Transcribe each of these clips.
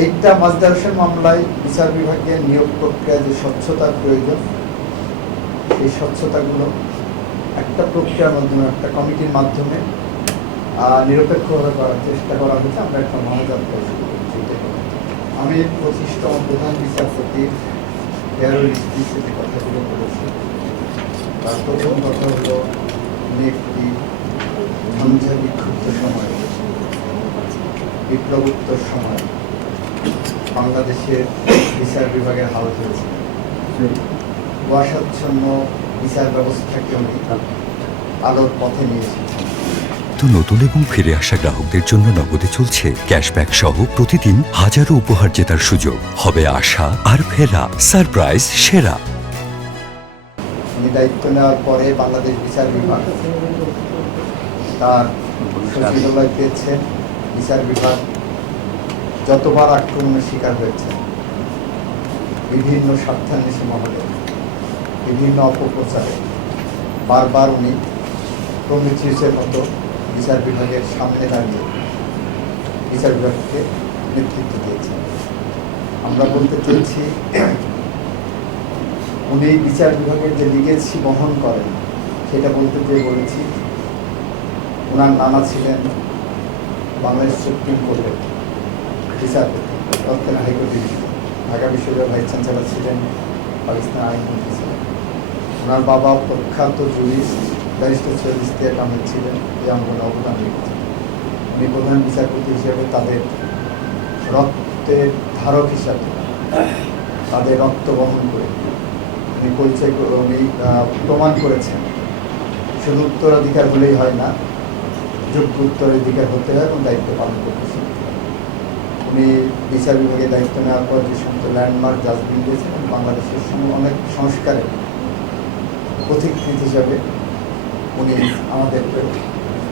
এইটা মাজদার হোসেন মামলায় বিচার বিভাগের নিয়োগ প্রক্রিয়ায় যে স্বচ্ছতার প্রয়োজন, সেই স্বচ্ছতাগুলো একটা প্রক্রিয়ার মাধ্যমে, একটা কমিটির মাধ্যমে নিরপেক্ষভাবে করার চেষ্টা করা হয়েছে আমরা একটা কথা। আমি পঁচিশতম প্রধান বিচারপতি কথাগুলো বলেছি তার প্রথম কথা হলো, উনি একটি ঝঞ্ঝা বিক্ষুব্ধ সময়, বিপ্লবোত্তর সময় বাংলাদেশের বিচার বিভাগের হাল ধরেছে কুয়াশাচ্ছন্ন বিচার ব্যবস্থাকে উনি আলোর পথে নিয়ে এসেছেন নতুন এবং ফিরে আসা গ্রাহকদের জন্য নগদে চলছে ক্যাশব্যাক সহ প্রতিদিন হাজারো উপহার জেতার সুযোগ। হবে আশা আর ফেরা সারপ্রাইজ সেরা। উনি দায়িত্ব নেওয়ার পরে বাংলাদেশ বিচার বিভাগ তার সচিবালয় পেয়েছেন বিচার বিভাগ যতবার আক্রমণের শিকার হয়েছে, বিভিন্ন স্বার্থান্বেষী মহলে, বিভিন্ন অপপ্রচারে। বারবার উনি প্রমিথিউসের মতো বিচার বিভাগের সামনে দাঁড়িয়ে বিচার বিভাগকে নেতৃত্ব দিয়েছেন। আমরা বলতে চেয়েছি, উনি বিচার বিভাগের যে লিগেসি বহন করেন, সেটা বলতে চেয়ে বলেছি ওনার নানা ছিলেন বাংলাদেশ সুপ্রিম কোর্টের বিচারপতি তৎকালীন হাইকোর্ট ডিভিশন ঢাকা বিশ্ববিদ্যালয়ের ভাইস চ্যান্সেলর ছিলেন পাকিস্তান আইনমন্ত্রী ছিলেন। ওনার বাবা প্রখ্যাত জুরিস্ট, ব্যারিস্টার সৈয়দ ইস্তিয়াক আহমেদ ছিলেন, এই অঙ্গনে অবদান রেখেছেন। উনি প্রধান বিচারপতি হিসেবে তাদের রক্তের ধারক হিসাবে তাদের রক্ত বহন করে উনি পরিচয় উনি প্রমাণ করেছেন। শুধু উত্তরাধিকার হলেই হয় না, যোগ্য উত্তরাধিকার হতে হয় এবং দায়িত্ব পালন করতে উনি বিচার বিভাগে দায়িত্ব নেওয়ার পর যে সমস্ত ল্যান্ডমার্ক ডাস্টবিন দিয়েছেন বাংলাদেশের অনেক সংস্কারের পথিকৃত হিসাবে উনি আমাদেরকে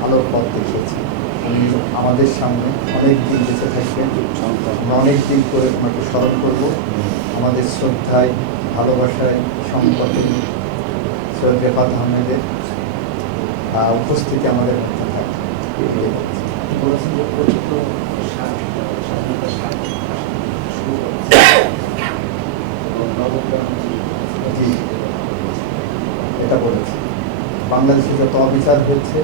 আলোর পথ দেখিয়েছেন। উনি আমাদের সামনে অনেক দিন বেঁচে থাকবেন। আমরা অনেক দিন করে ওনাকে স্মরণ করব। আমাদের শ্রদ্ধায়, ভালোবাসায় সম্পদে সৈয়দ রেফাত আহমেদের উপস্থিতি আমাদের মধ্যে থাকে এটা বলেছি। বাংলাদেশে যত অবিচার হয়েছে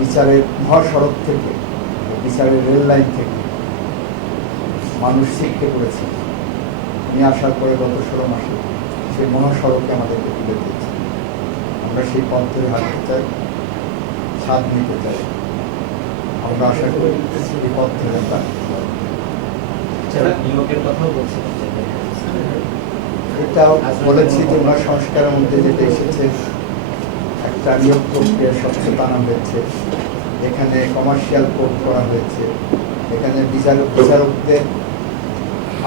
বিচারের মহাসড়ক থেকে, বিচারের রেল লাইন থেকে, মানুষ শিখতে পড়েছে। আমি আসার পরে গত ষোলো মাসে সেই মহাসড়কে আমাদেরকে তুলে দিয়েছে। আমরা সেই পথ ধরে হাঁটতে চাই স্বাদ নিতে চাই। আমরা আশা করি এই পথ ধরে আমরা যারা নিয়োগের কথাও বলছিলেন এটাও বলেছি যে ওনার সংস্কারের মধ্যে যেটা এসেছে একটা নিয়োগ প্রক্রিয়া স্বচ্ছতা আনা হয়েছে। এখানে কমার্শিয়াল কোড করা হয়েছে। এখানে বিচারক বিচারকদের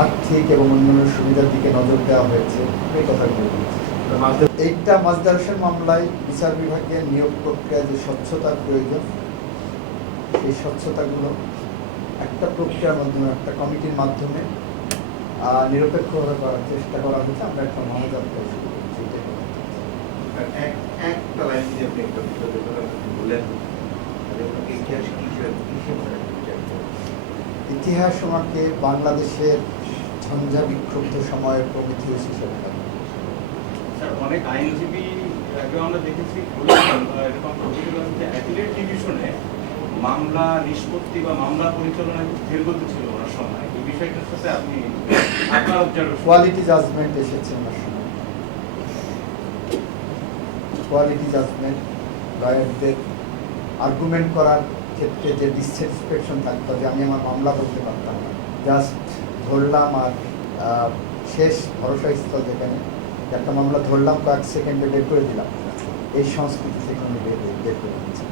আর্থিক এবং অন্যান্য সুবিধার দিকে নজর দেওয়া হয়েছে। এই কথাগুলো এইটা মাজদার হোসেন মামলায় বিচার বিভাগের নিয়োগ প্রক্রিয়ায় যে স্বচ্ছতার প্রয়োজন সেই স্বচ্ছতাগুলো একটা প্রক্রিয়ার মাধ্যমে একটা কমিটির মাধ্যমে নিরপেক্ষভাবে করার চেষ্টা করা হয়েছে। আমরা একটা করছি। এক একটা লাইন আপনি একটা ইতিহাস? ইতিহাস আমাকে বাংলাদেশের ঝঞ্ঝা বিক্ষুব্ধ সময়ের প্রমিথিউস হিসেবে স্যার অনেক আইনজীবী আগে আমরা দেখেছি এরকম প্রতিবেদন যে ডিভিশনে মামলা নিষ্পত্তি বা মামলা পরিচালনা খুব ছিল ওনার সময়। এই বিষয়টার সাথে আপনি আপনার অবজারভেশন কোয়ালিটি জাজমেন্ট এসেছে ওনার সময়। কোয়ালিটি জাজমেন্ট লয়ারদের আর্গুমেন্ট করার ক্ষেত্রে যে ডিসস্যাটিসফ্যাকশন থাকতো, যে আমি আমার মামলা করতে পারতাম না। জাস্ট ধরলাম আর শেষ ভরসা স্থল যেখানে, একটা মামলা ধরলাম, কয়েক সেকেন্ডে বের করে দিলাম। এই সংস্কৃতি থেকে উনি বের করে দিয়েছেন